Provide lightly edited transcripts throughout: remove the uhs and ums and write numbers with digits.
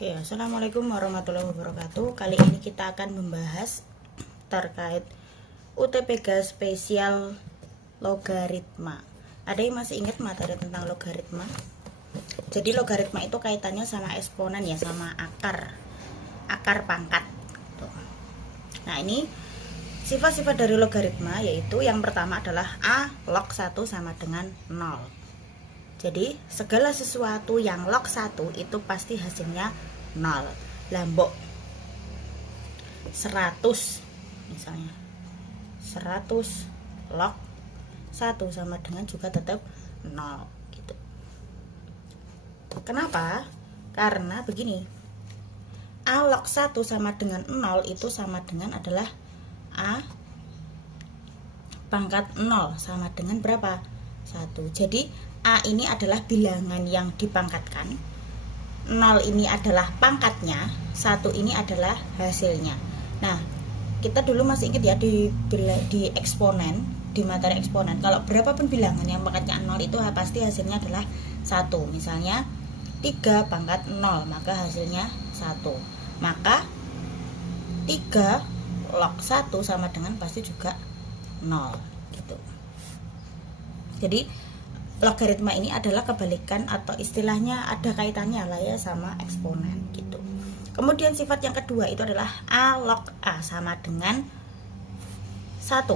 Oke, assalamualaikum warahmatullahi wabarakatuh. Kali ini kita akan membahas terkait UTBK spesial logaritma. Ada yang masih ingat materi tentang logaritma? Jadi logaritma itu kaitannya sama eksponen ya, sama akar pangkat. Nah, ini sifat-sifat dari logaritma yaitu yang pertama adalah A log 1 sama dengan 0. Jadi segala sesuatu yang log 1 itu pasti hasilnya 0. Lambok 100 misalnya 100 log 1 sama dengan juga tetap 0 gitu. Kenapa? Karena begini, A log 1 sama dengan 0 itu sama dengan adalah A pangkat 0 sama dengan berapa? 1. Jadi A ini adalah bilangan yang dipangkatkan, 0 ini adalah pangkatnya, 1 ini adalah hasilnya. Nah, kita dulu masih ingat ya di eksponen, di materi eksponen, kalau berapapun bilangan yang pangkatnya 0 itu pasti hasilnya adalah 1. Misalnya 3 pangkat 0, maka hasilnya 1. Maka 3 log 1 sama dengan pasti juga 0 gitu. Jadi logaritma ini adalah kebalikan atau istilahnya ada kaitannya lah ya sama eksponen gitu. Kemudian sifat yang kedua itu adalah A log A sama dengan 1.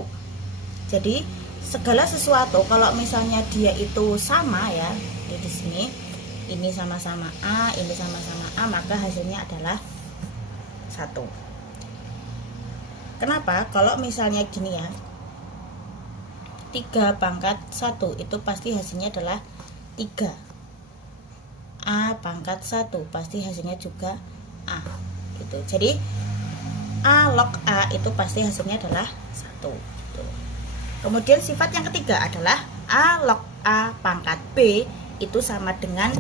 Jadi segala sesuatu kalau misalnya dia itu sama ya, di sini ini sama-sama A, ini sama-sama A, maka hasilnya adalah 1. Kenapa? Kalau misalnya gini ya, 3 pangkat 1 itu pasti hasilnya adalah 3. A pangkat 1 pasti hasilnya juga A gitu. Jadi A log A itu pasti hasilnya adalah 1 gitu. Kemudian sifat yang ketiga adalah A log A pangkat B itu sama dengan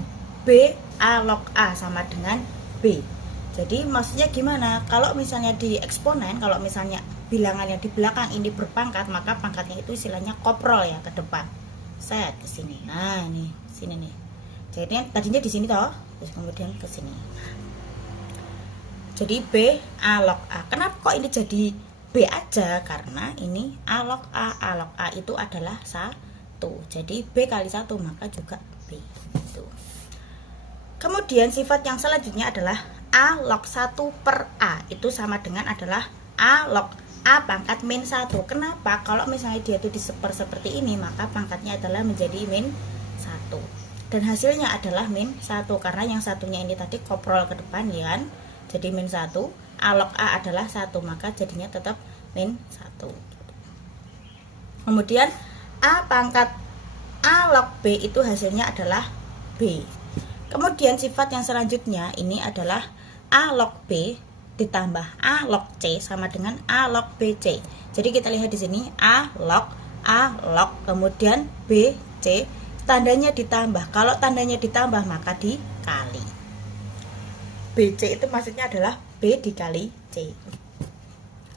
B A log A sama dengan B. Jadi maksudnya gimana? Kalau misalnya di eksponen, kalau misalnya bilangan yang di belakang ini berpangkat, maka pangkatnya itu istilahnya koprol ya ke depan. Set ke sini. Nah, ini sini nih. Jadi tadinya di sini toh, terus kemudian ke sini. Jadi B A log A. Kenapa kok ini jadi B aja? Karena ini A log A itu adalah 1. Jadi B kali 1 maka juga B. Itu. Kemudian sifat yang selanjutnya adalah A log 1 per A itu sama dengan adalah A log A pangkat min 1. Kenapa? Kalau misalnya dia itu diseper seperti ini, maka pangkatnya adalah menjadi min 1. Dan hasilnya adalah min 1. Karena yang satunya ini tadi koprol ke depan ya kan? Jadi min 1. A log A adalah 1, maka jadinya tetap min 1. Kemudian A pangkat A log B itu hasilnya adalah B. Kemudian sifat yang selanjutnya ini adalah A log B ditambah A log C sama dengan A log BC. Jadi kita lihat di sini A log kemudian BC, tandanya ditambah. Kalau tandanya ditambah maka dikali. BC itu maksudnya adalah B dikali C.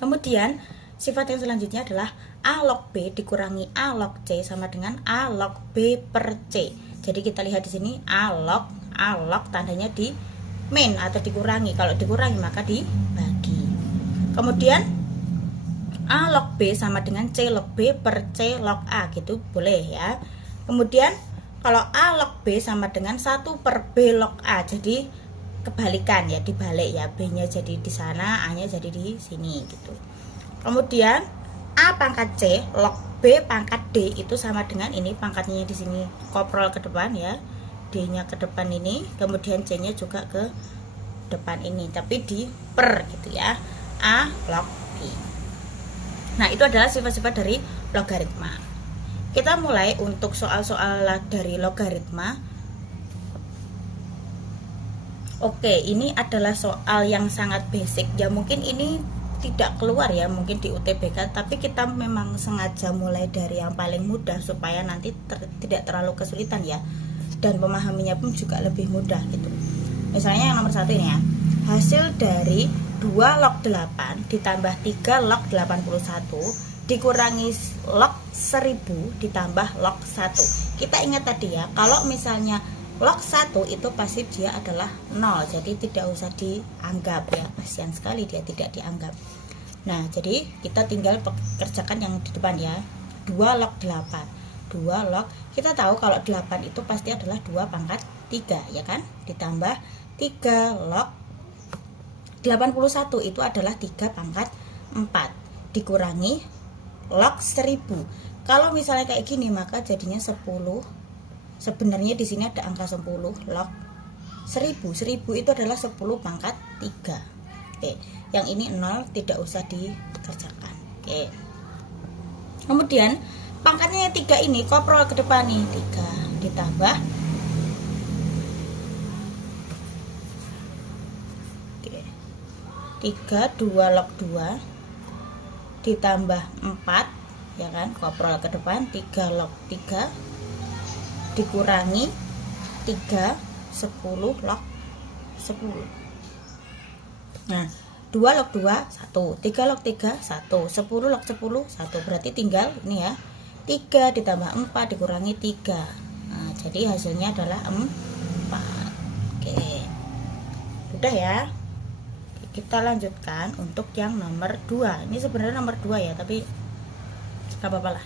Kemudian sifat yang selanjutnya adalah A log B dikurangi A log C sama dengan A log B per C. Jadi kita lihat di sini A log tandanya di min atau dikurangi. Kalau dikurangi maka dibagi. Kemudian A log B sama dengan C log B per C log A gitu boleh ya. Kemudian kalau A log B sama dengan 1 per B log A, jadi kebalikan ya, dibalik ya, B nya jadi di sana, A nya jadi di sini gitu. Kemudian A pangkat C log B pangkat D itu sama dengan ini, pangkatnya di sini koprol ke depan ya, D nya ke depan ini, kemudian C nya juga ke depan ini, tapi di per gitu ya, A log B. Nah, itu adalah sifat-sifat dari logaritma. Kita mulai untuk soal-soal dari logaritma. Oke, ini adalah soal yang sangat basic ya, mungkin ini tidak keluar ya mungkin di UTBK, tapi kita memang sengaja mulai dari yang paling mudah supaya nanti tidak terlalu kesulitan ya, dan memahaminya pun juga lebih mudah gitu. Misalnya yang nomor 1 ini ya, hasil dari 2 log 8 ditambah 3 log 81 dikurangi log 1000 ditambah log 1. Kita ingat tadi ya, kalau misalnya log 1 itu pasti dia adalah 0, jadi tidak usah dianggap ya, kasihan sekali dia tidak dianggap. Nah, jadi kita tinggal kerjakan yang di depan ya. 2 log 8. 2 log, kita tahu kalau 8 itu pasti adalah 2 pangkat 3 ya kan? Ditambah 3 log 81 itu adalah 3 pangkat 4 dikurangi log 1000. Kalau misalnya kayak gini maka jadinya 10. Sebenarnya di sini ada angka 10 log 1000. 1000 itu adalah 10 pangkat 3. Oke, yang ini 0 tidak usah dikerjakan. Oke. Kemudian pangkatnya yang 3 ini koprol ke depan nih, 3 ditambah 3 2 log 2 ditambah 4 ya kan, koprol ke depan 3 log 3 dikurangi 3 10 log 10. Nah, 2 log 2 1, 3 log 3 1, 10 log 10 1, berarti tinggal ini ya, 3 ditambah 4 dikurangi 3. Nah, jadi hasilnya adalah 4. Oke, udah ya. Kita lanjutkan untuk yang nomor 2. Ini sebenarnya nomor 2 ya, tapi gak apa-apa lah.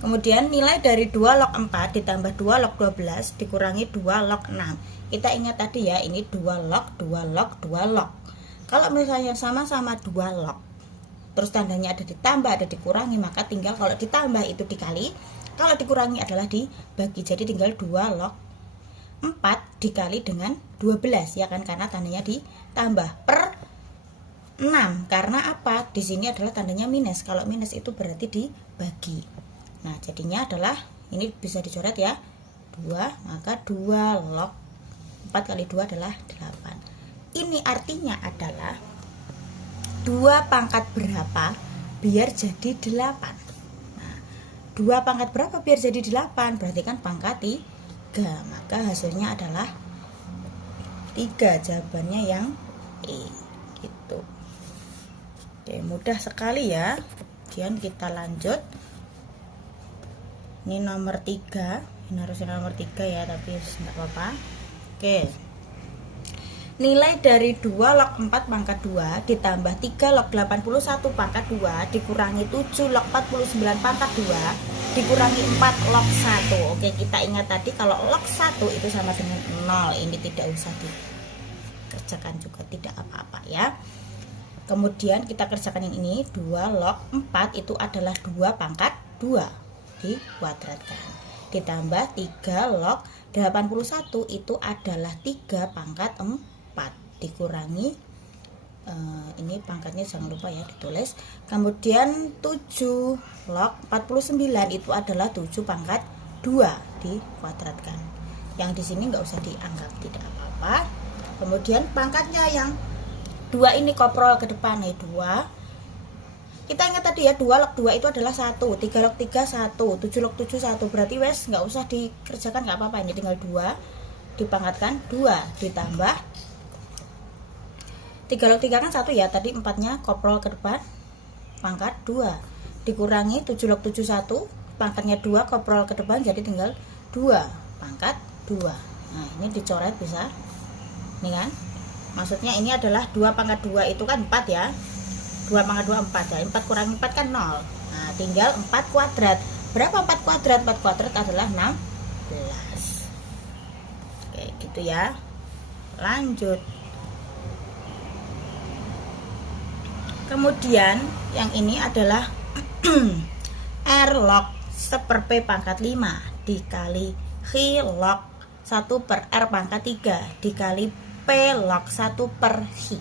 Kemudian nilai dari 2 log 4 ditambah 2 log 12 dikurangi 2 log 6. Kita ingat tadi ya, ini 2 log 2 log 2 log. Kalau misalnya sama-sama 2 log, terus tandanya ada ditambah ada dikurangi, maka tinggal kalau ditambah itu dikali, kalau dikurangi adalah dibagi. Jadi tinggal 2 log 4 dikali dengan 12 ya kan, karena tandanya ditambah per 6. Karena apa? Di sini adalah tandanya minus. Kalau minus itu berarti dibagi. Nah, jadinya adalah ini bisa dicoret ya. 2, maka 2 log 4 kali 2 adalah 8. Ini artinya adalah 2 pangkat berapa biar jadi 8. Nah, 2 pangkat berapa biar jadi 8? Berarti kan pangkat 3. Maka hasilnya adalah 3. Jawabannya yang E gitu. Oke, mudah sekali ya. Kemudian kita lanjut. Ini nomor 3. Ini harusnya nomor 3 ya, tapi enggak apa-apa. Oke. Nilai dari 2 log 4 pangkat 2 ditambah 3 log 81 pangkat 2 dikurangi 7 log 49 pangkat 2 dikurangi 4 log 1. Oke, kita ingat tadi kalau log 1 itu sama dengan 0. Ini tidak usah dikerjakan juga, tidak apa-apa ya. Kemudian kita kerjakan yang ini, 2 log 4 itu adalah 2 pangkat 2 dikuadratkan. Ditambah 3 log 81 itu adalah 3 pangkat 4 dikurangi ini pangkatnya jangan lupa ya ditulis. Kemudian 7 log 49 itu adalah 7 pangkat 2 dikuadratkan. Yang di sini nggak usah dianggap, tidak apa-apa. Kemudian pangkatnya yang 2 ini koprol ke depan nih, 2. Kita ingat tadi ya, 2 log 2 itu adalah 1, 3 log 3 1, 7 log 7 1. Berarti wes nggak usah dikerjakan, nggak apa-apa. Ini tinggal 2 dipangkatkan 2 ditambah 3 log 3 kan 1 ya, tadi 4-nya koprol ke depan pangkat 2 dikurangi 7 log 7 1, pangkatnya 2 koprol ke depan jadi tinggal 2 pangkat 2. Nah, ini dicoret bisa. Ini kan? Maksudnya ini adalah 2 pangkat 2 itu kan 4 ya. 2 pangkat 2 4 ya. 4 kurangi 4 kan 0. Nah, tinggal 4 kuadrat. Berapa 4 kuadrat? 4 kuadrat adalah 16. Oke, gitu ya. Lanjut. Kemudian yang ini adalah R log 1 P pangkat 5 dikali H log 1 per R pangkat 3 dikali P log 1 per H.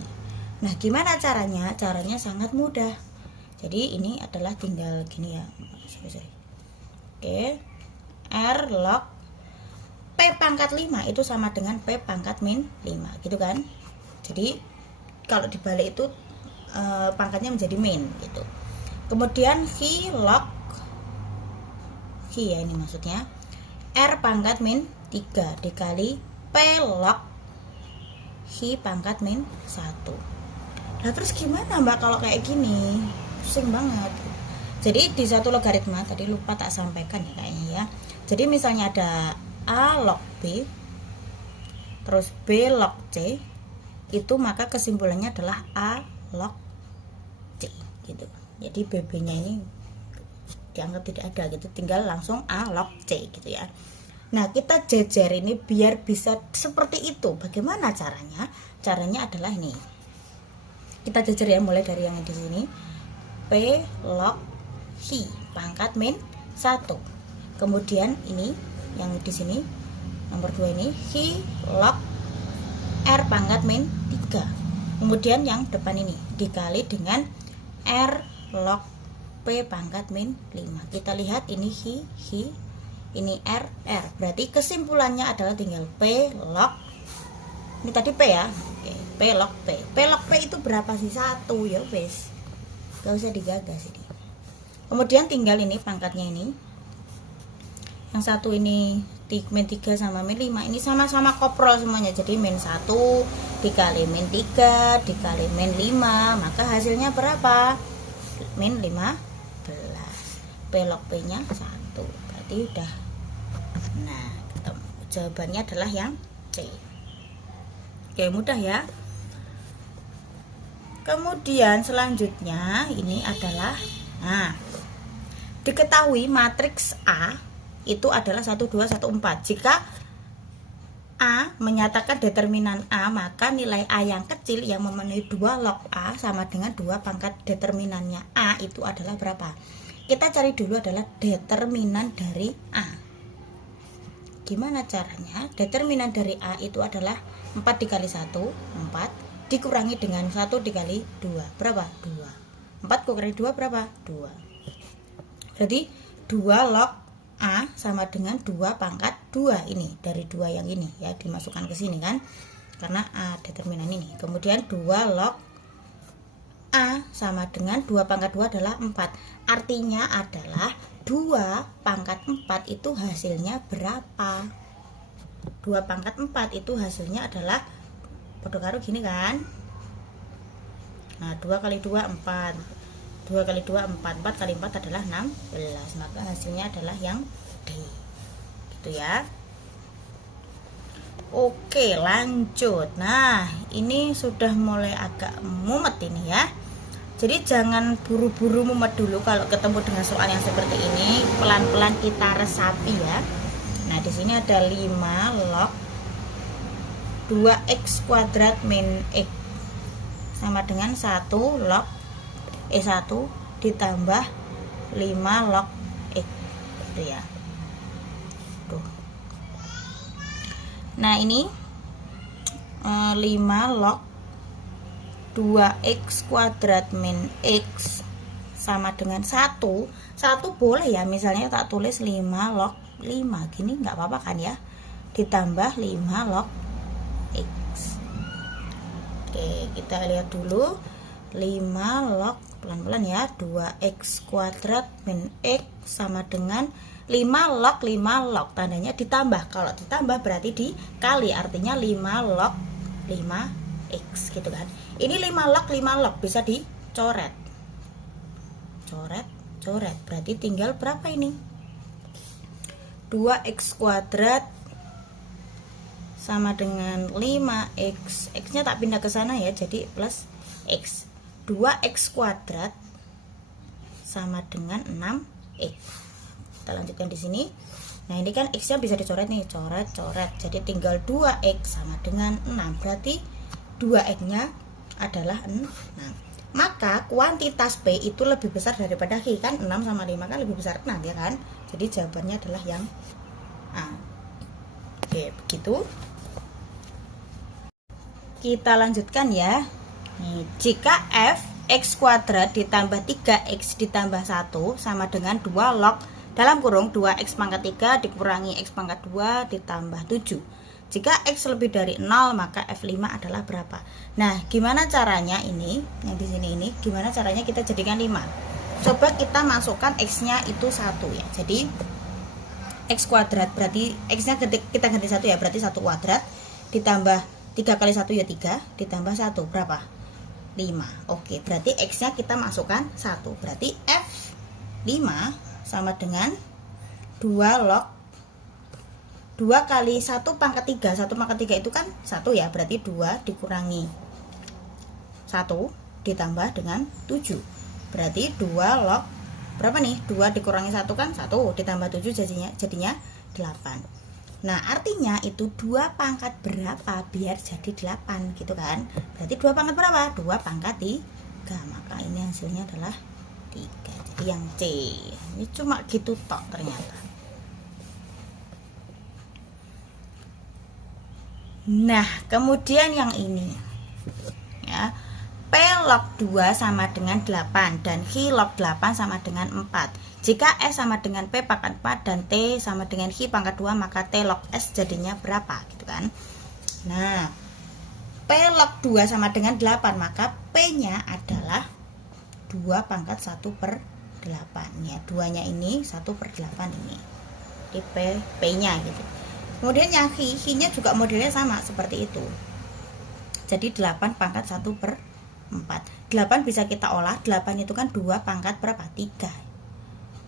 Nah, gimana caranya? Caranya sangat mudah. Jadi ini adalah tinggal gini ya. Oke. R log P pangkat 5 itu sama dengan P pangkat min 5, gitu kan? Jadi kalau dibalik itu pangkatnya menjadi min gitu. Kemudian H log H ya, ini maksudnya R pangkat min 3 dikali P log H pangkat min 1. Nah, terus gimana Mbak kalau kayak gini? Pusing banget. Jadi di satu logaritma tadi lupa tak sampaikan ya kayaknya ya. Jadi misalnya ada A log B terus B log C, itu maka kesimpulannya adalah A log C gitu. Jadi BB-nya ini dianggap tidak ada gitu, tinggal langsung A log C gitu ya. Nah, kita jejer ini biar bisa seperti itu. Bagaimana caranya? Caranya adalah ini. Kita jejer ya, mulai dari yang di sini. P log Hi pangkat min 1. Kemudian ini yang di sini nomor 2 ini Hi log R pangkat min 3. Kemudian yang depan ini dikali dengan R log P pangkat min 5. Kita lihat ini Hi, ini R. Berarti kesimpulannya adalah tinggal P log, ini tadi P ya. Oke, P log P. P log P itu berapa sih? 1 ya wes. Gak usah digagas ini. Kemudian tinggal ini pangkatnya ini. Yang satu ini min 3 sama min 5. Ini sama-sama koprol semuanya. Jadi min 1 dikali min 3 dikali min 5, maka hasilnya berapa? Min 15. P log P nya 1. Berarti udah. Nah, jawabannya adalah yang C. Oke, mudah ya. Kemudian selanjutnya ini adalah, nah, diketahui matriks A itu adalah 1 2 1 4. Jika A menyatakan determinan A, maka nilai A yang kecil yang memenuhi 2 log A sama dengan 2 pangkat determinannya A itu adalah berapa? Kita cari dulu adalah determinan dari A. Gimana caranya? Determinan dari A itu adalah 4 dikali 1, 4, dikurangi dengan 1 dikali 2. Berapa? 2. 4 kurangi 2 berapa? 2. Jadi 2 log A sama dengan 2 pangkat 2 ini. Dari 2 yang ini ya, dimasukkan ke sini kan. Karena A determinan ini. Kemudian 2 log A sama dengan 2 pangkat 2 adalah 4. Artinya adalah 2 pangkat 4 itu hasilnya berapa? 2 pangkat 4 itu hasilnya adalah podo karo gini kan. Nah, 2 kali 2 4. 2 kali 2 4. 4 kali 4 adalah 16. Maka hasilnya adalah yang D. Gitu ya. Oke, lanjut. Nah, ini sudah mulai agak mumet ini ya. Jadi jangan buru-buru mumet dulu kalau ketemu dengan soal yang seperti ini. Pelan-pelan kita resapi ya. Nah, di sini ada 5 log 2x kuadrat min x sama dengan 1 log 1 ditambah 5 log x. Gitu ya. Tuh. Nah, ini 5 log 2x kuadrat min x sama dengan 1 boleh ya, misalnya tak tulis 5 log 5 gini, nggak apa-apa kan ya, ditambah 5 log x. Oke, kita lihat dulu 5 log, pelan-pelan ya, 2x kuadrat min x sama dengan 5 log 5 log, tandanya ditambah. Kalau ditambah berarti dikali, artinya 5 log 5x gitu kan. Ini 5 log bisa dicoret. Coret. Berarti tinggal berapa ini? 2x kuadrat sama dengan 5x. X-nya tak pindah ke sana ya, jadi plus x. 2x kuadrat sama dengan 6x. Kita lanjutkan di sini. Nah, ini kan x-nya bisa dicoret nih, coret. Jadi tinggal 2x sama dengan 6. Berarti 2x-nya adalah 6. Maka kuantitas P itu lebih besar daripada H kan, 6 sama 5 kan lebih besar 6 ya kan. Jadi jawabannya adalah yang A. Oke, begitu. Kita lanjutkan ya. Nih, jika f x kuadrat ditambah 3x ditambah 1 sama dengan 2 log dalam kurung 2x pangkat 3 dikurangi x pangkat 2 ditambah 7. Jika x lebih dari 0 maka f5 adalah berapa? Nah, gimana caranya ini? Yang di sini ini gimana caranya kita jadikan 5? Coba kita masukkan x-nya itu 1 ya. Jadi x kuadrat berarti x-nya kita ganti 1 ya, berarti 1 kuadrat ditambah 3 kali 1 ya 3 ditambah 1 berapa? 5. Oke, berarti x-nya kita masukkan 1. Berarti f5 sama dengan 2 log 2 kali 1 pangkat 3. 1 pangkat 3 itu kan 1 ya, berarti 2 dikurangi 1 ditambah dengan 7. Berarti 2 log berapa nih? 2 dikurangi 1 kan 1, ditambah 7 jadinya 8. Nah, artinya itu 2 pangkat berapa biar jadi 8 gitu kan. Berarti 2 pangkat berapa? 2 pangkat 3. Maka ini hasilnya adalah 3. Jadi yang C. Ini cuma gitu tok ternyata. Nah, kemudian yang ini ya, P log 2 sama dengan 8 dan Q log 8 sama dengan 4. Jika S sama dengan P pangkat 4 dan T sama dengan Q pangkat 2, maka T log S jadinya berapa gitu kan. Nah, P log 2 sama dengan 8, maka P nya adalah 2 pangkat 1 per 8 ya, 2 nya ini 1 per 8 ini di P nya gitu. Kemudian yang Q-nya juga modelnya sama seperti itu. Jadi 8 pangkat 1 per 4. 8 bisa kita olah, 8 itu kan 2 pangkat berapa? 3.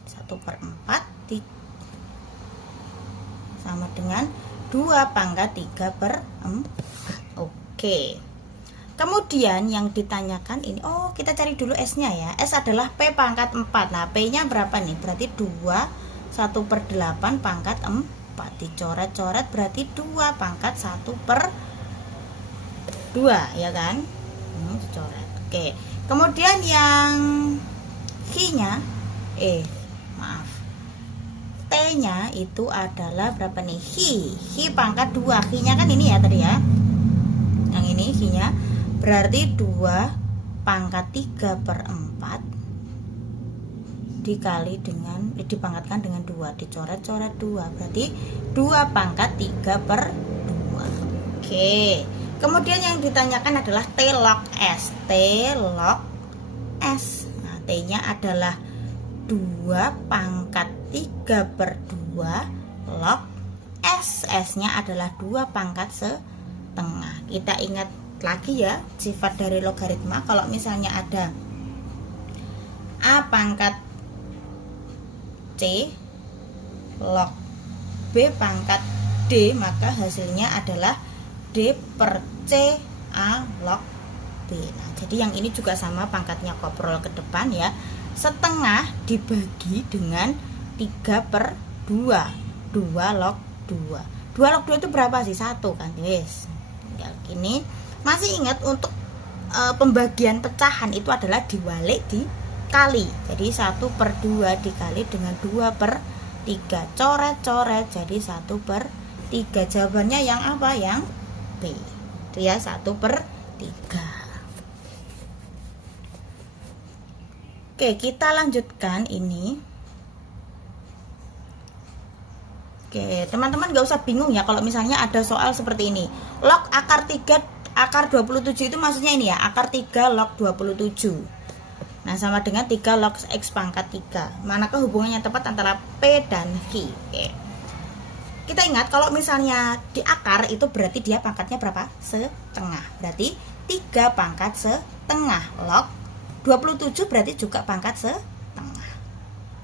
1 per 4 sama dengan 2 pangkat 3 per 4. Oke. Kemudian yang ditanyakan ini, oh kita cari dulu S-nya ya. S adalah P pangkat 4. Nah, P-nya berapa nih? Berarti 2 1 per 8 pangkat 4. Dicoret-coret berarti 2 pangkat 1 per 2 ya kan. Dicoret. Oke. Kemudian yang Q-nya T-nya itu adalah berapa nih? Q pangkat 2. Q-nya kan ini ya tadi ya. Yang ini Q-nya berarti 2 pangkat 3 per 4 dikali dengan dipangkatkan dengan 2, dicoret-coret 2, berarti 2 pangkat 3 per 2. Oke. Kemudian yang ditanyakan adalah T log S. T log S. Nah, T-nya adalah 2 pangkat 3 per 2 log S. S-nya adalah 2 pangkat setengah. Kita ingat lagi ya sifat dari logaritma. Kalau misalnya ada A pangkat C log B pangkat D, maka hasilnya adalah D per C A log B. Nah, jadi yang ini juga sama pangkatnya koprol ke depan ya. Setengah dibagi dengan 3 per 2. 2 log 2. 2 log 2 itu berapa sih? 1 kan? Yes. Tinggal gini. Masih ingat untuk pembagian pecahan itu adalah diwalik dikali. Jadi 1 per 2 dikali dengan 2 per 3. Coret-coret jadi 1 per 3. Jawabannya yang apa? Yang B. Itu ya, 1 per 3. Oke, kita lanjutkan ini. Oke, teman-teman gak usah bingung ya kalau misalnya ada soal seperti ini. Log akar 3 akar 27 itu maksudnya ini ya, akar 3 log 27. Nah, sama dengan 3 log X pangkat 3. Manakah hubungannya tepat antara P dan Q? Oke. Kita ingat kalau misalnya di akar itu berarti dia pangkatnya berapa? Setengah. Berarti 3 pangkat setengah log 27 berarti juga pangkat setengah.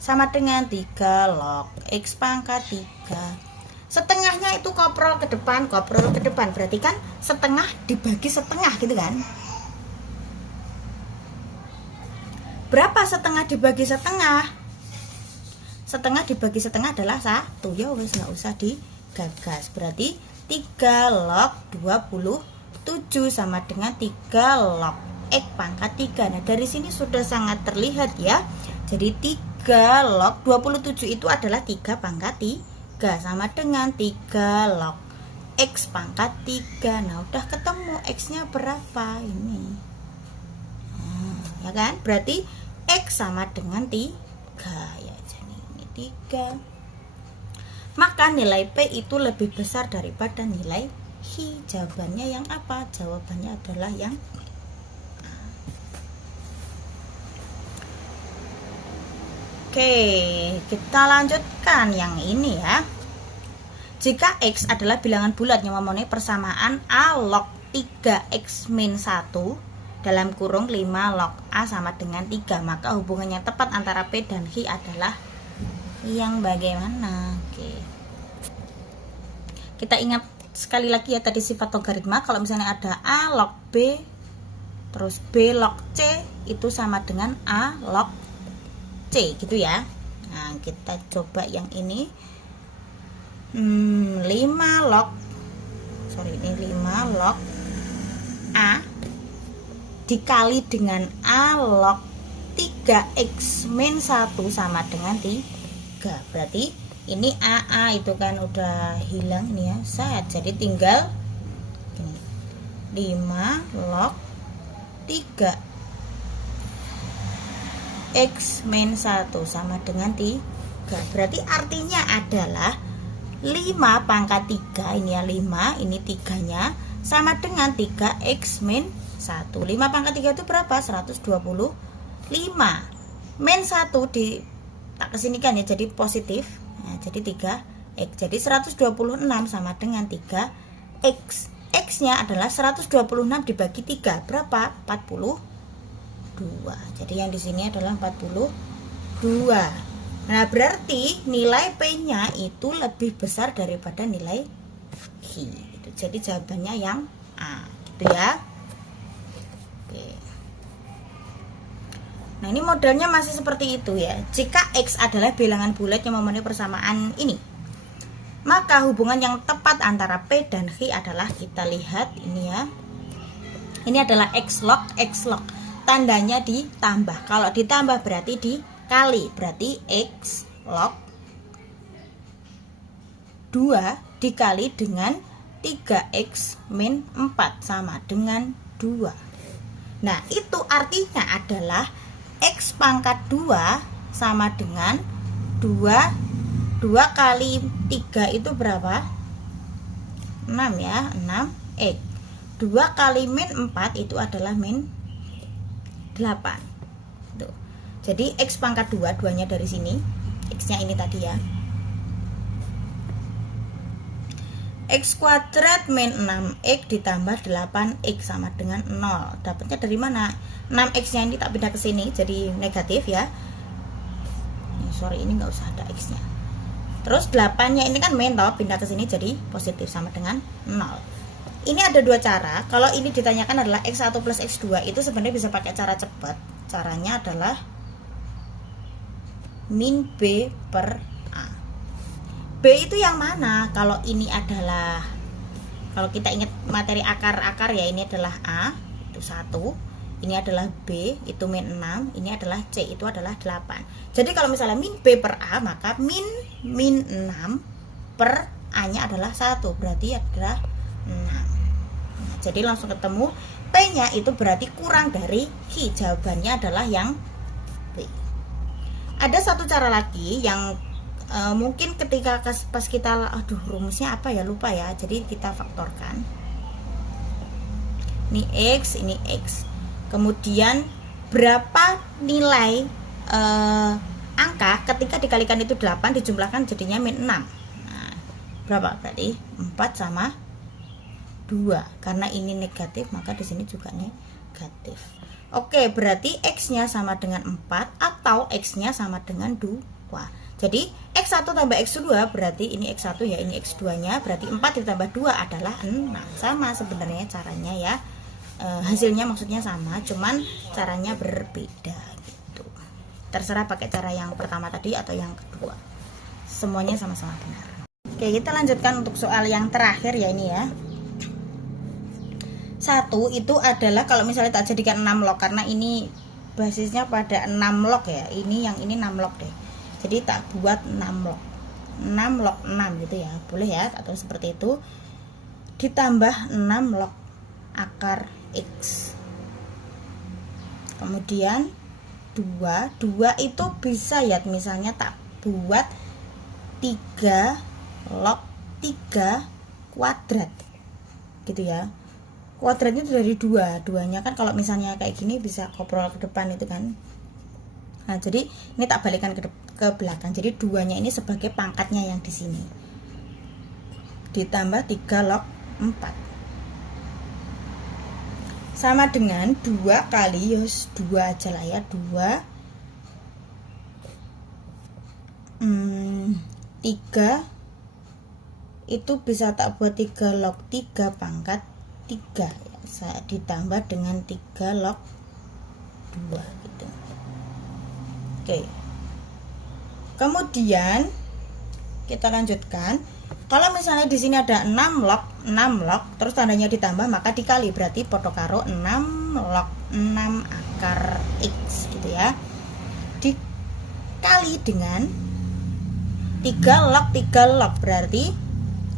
Sama dengan 3 log X pangkat 3. Setengahnya itu koprol ke depan, berarti kan setengah dibagi setengah gitu kan. Berapa setengah dibagi setengah? Setengah dibagi setengah adalah 1. Ya wes, nggak usah digagas. Berarti 3 log 27 sama dengan 3 log X pangkat 3. Nah, dari sini sudah sangat terlihat ya. Jadi 3 log 27 itu adalah 3 pangkat 3 sama dengan 3 log X pangkat 3. Nah, udah ketemu X-nya berapa ini. Ya kan? Berarti X sama dengan 3 ya. Jadi ini 3. Maka nilai P itu lebih besar daripada nilai Q. Jawabannya yang apa? Jawabannya adalah yang A. Oke, kita lanjutkan yang ini ya. Jika X adalah bilangan bulat yang memenuhi persamaan A log 3X min 1 dalam kurung 5 log A sama dengan 3, maka hubungannya tepat antara P dan Q adalah yang bagaimana? Oke. Kita ingat sekali lagi ya tadi sifat logaritma, kalau misalnya ada A log B terus B log C itu sama dengan A log C gitu ya. Nah, kita coba yang ini 5 log A dikali dengan A log 3x min 1 sama dengan 3. Berarti ini AA itu kan udah hilang nih ya, jadi tinggal gini, 5 log 3 x min 1 sama dengan 3. Berarti artinya adalah 5 pangkat 3 ini ya, 5 ini 3 nya sama dengan 3x min 1. 5 pangkat 3 itu berapa? 125. Min 1 di tak kesinikan ya, jadi positif. Nah, jadi 3x. Jadi 126 sama dengan 3x. X-nya adalah 126 dibagi 3. Berapa? 42. Jadi yang di sini adalah 42. Nah, berarti nilai P-nya itu lebih besar daripada nilai Q. Jadi jawabannya yang A, gitu ya. Oke. Nah, ini modelnya masih seperti itu ya. Jika X adalah bilangan bulat yang memenuhi persamaan ini, maka hubungan yang tepat antara P dan Q adalah, kita lihat ini ya. Ini adalah X log. Tandanya ditambah. Kalau ditambah berarti dikali. Berarti X log 2 dikali dengan 3x min 4 sama dengan 2. Nah, itu artinya adalah X pangkat 2 sama dengan 2 kali 3 itu berapa? 6 ya, 6x. 2 kali min 4 itu adalah min 8. Tuh. Jadi X pangkat 2, 2-nya dari sini, X-nya ini tadi ya. X kuadrat min 6x ditambah 8x sama dengan 0. Dapatnya dari mana? 6x-nya ini tak pindah ke sini jadi negatif ya. Sorry, ini nggak usah ada x-nya. Terus 8-nya ini kan min toh, pindah ke sini jadi positif sama dengan 0. Ini ada dua cara. Kalau ini ditanyakan adalah x1 plus x2, itu sebenarnya bisa pakai cara cepat. Caranya adalah min b per a. B itu yang mana? Kalau ini adalah, kalau kita ingat materi akar-akar ya, ini adalah A, itu 1. Ini adalah B, itu min 6. Ini adalah C, itu adalah 8. Jadi kalau misalnya min B per A, maka min 6 per A-nya adalah 1. Berarti adalah 6. Jadi langsung ketemu P-nya itu berarti kurang dari Q. Jawabannya adalah yang B. Ada satu cara lagi yang mungkin ketika pas kita, rumusnya apa ya, lupa ya, jadi kita faktorkan. Ini X, ini X. Kemudian berapa nilai angka ketika dikalikan itu 8 dijumlahkan jadinya min 6. Nah, berapa? Berarti 4 sama 2. Karena ini negatif, maka di sini juga negatif. Oke, berarti X-nya sama dengan 4 atau X-nya sama dengan 2. Jadi X1 tambah X2 berarti ini X1 ya, ini X2-nya, berarti 4 ditambah 2 adalah 6. Sama sebenarnya caranya ya. Hasilnya maksudnya sama, cuman caranya berbeda gitu. Terserah pakai cara yang pertama tadi atau yang kedua. Semuanya sama-sama benar. Oke, kita lanjutkan untuk soal yang terakhir ya, ini ya. 1 itu adalah kalau misalnya tak jadikan 6 log, karena ini basisnya pada 6 log ya. Ini yang ini 6 log deh. Jadi tak buat 6 log 6 gitu ya, boleh ya, atau seperti itu. Ditambah 6 log akar X. Kemudian 2 itu bisa ya, misalnya tak buat 3 log 3 kuadrat gitu ya. Kuadratnya dari 2, 2-nya kan kalau misalnya kayak gini bisa koprol ke depan itu kan. Nah, jadi ini tak balikan ke belakang. Jadi 2-nya ini sebagai pangkatnya yang di sini. Ditambah 3 log 4. Sama dengan 2 kali 2 aja lah ya, 2 3 itu bisa tak buat 3 log 3 pangkat 3 ya, ditambah dengan 3 log 2 gitu. Oke. Kemudian kita lanjutkan. Kalau misalnya di sini ada 6 log terus tandanya ditambah maka dikali, berarti podo karo 6 log 6 akar X gitu ya. Dikali dengan 3 log berarti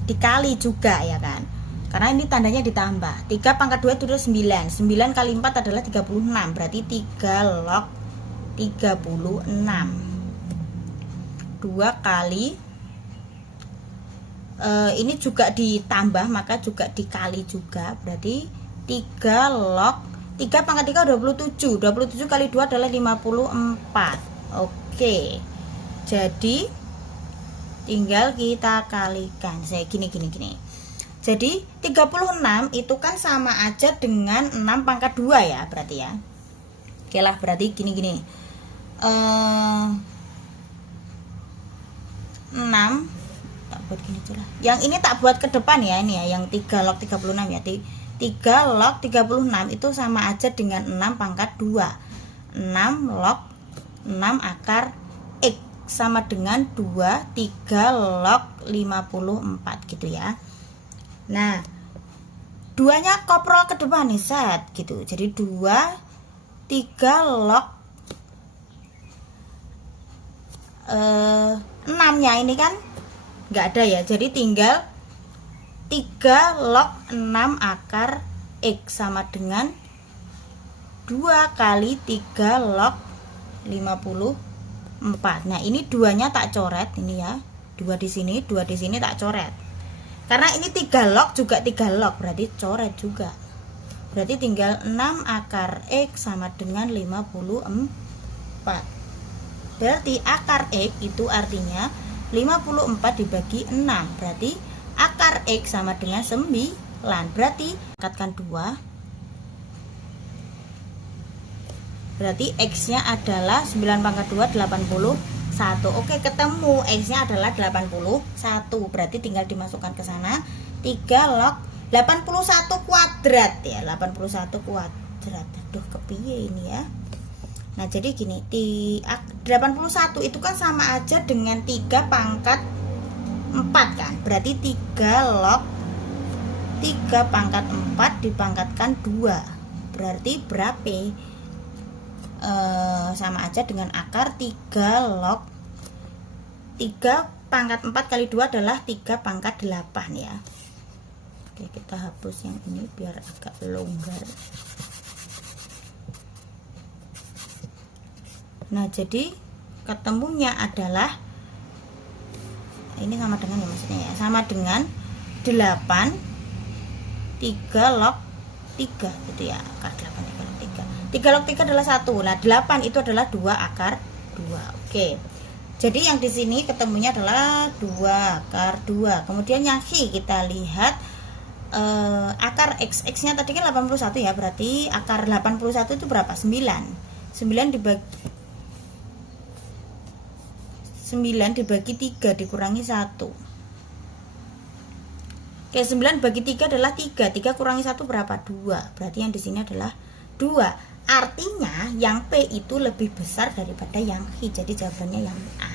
dikali juga ya kan. Karena ini tandanya ditambah. 3 pangkat 2 itu 9. 9 kali 4 adalah 36. Berarti 3 log 36. 2 kali ini juga ditambah maka juga dikali juga, berarti 3 log 3 pangkat 3 27. 27 kali 2 adalah 54. Oke. Jadi tinggal kita kalikan. Saya gini. Jadi 36 itu kan sama aja dengan 6 pangkat 2 ya, berarti ya. Oke lah, berarti gini. 6 tak buat gini aja lah. Yang ini tak buat ke depan ya, ini ya, yang 3 log 36 ya. 3 log 36 itu sama aja dengan 6 pangkat 2. 6 log 6 akar X sama dengan 3 log 54 gitu ya. Nah, 2-nya koprol ke depan nih, set gitu. Jadi 3 log 6-nya ini kan nggak ada ya, jadi tinggal 3 log 6 akar X sama dengan 2 kali 3 log 54. Nah ini 2-nya tak coret ini ya, 2 di sini tak coret. Karena ini 3 log juga 3 log, berarti coret juga. Berarti tinggal 6 akar X sama dengan 54. Berarti akar X itu artinya 54 dibagi 6, berarti akar X sama dengan 9. Berarti angkatkan 2, berarti X nya adalah 9 pangkat 2 81. Oke, ketemu X nya adalah 81, berarti tinggal dimasukkan ke sana 3 log 81 kuadrat ya, 81 kuadrat. Aduh kepiye ini ya. Nah jadi gini, 81 itu kan sama aja dengan 3 pangkat 4 kan, berarti 3 log 3 pangkat 4 dipangkatkan 2, berarti berapa? Sama aja dengan akar 3 log 3 pangkat 4 kali 2 adalah 3 pangkat 8 ya. Oke, kita hapus yang ini biar agak longgar. Nah jadi ketemunya adalah ini sama dengan ya, maksudnya ya, sama dengan 8 3 log 3 gitu ya, akar 8 3 log 3. 3 log 3 adalah 1. Nah 8 itu adalah 2 akar 2. Oke. Jadi yang di sini ketemunya adalah 2 akar 2. Kemudian yang X kita lihat akar X nya tadi kan 81 ya, berarti akar 81 itu berapa? 9 dibagi 3 dikurangi 1. Oke, 9 bagi 3 adalah 3. 3 kurangi 1 berapa? 2. Berarti yang di sini adalah 2. Artinya yang P itu lebih besar daripada yang X. Jadi jawabannya yang A.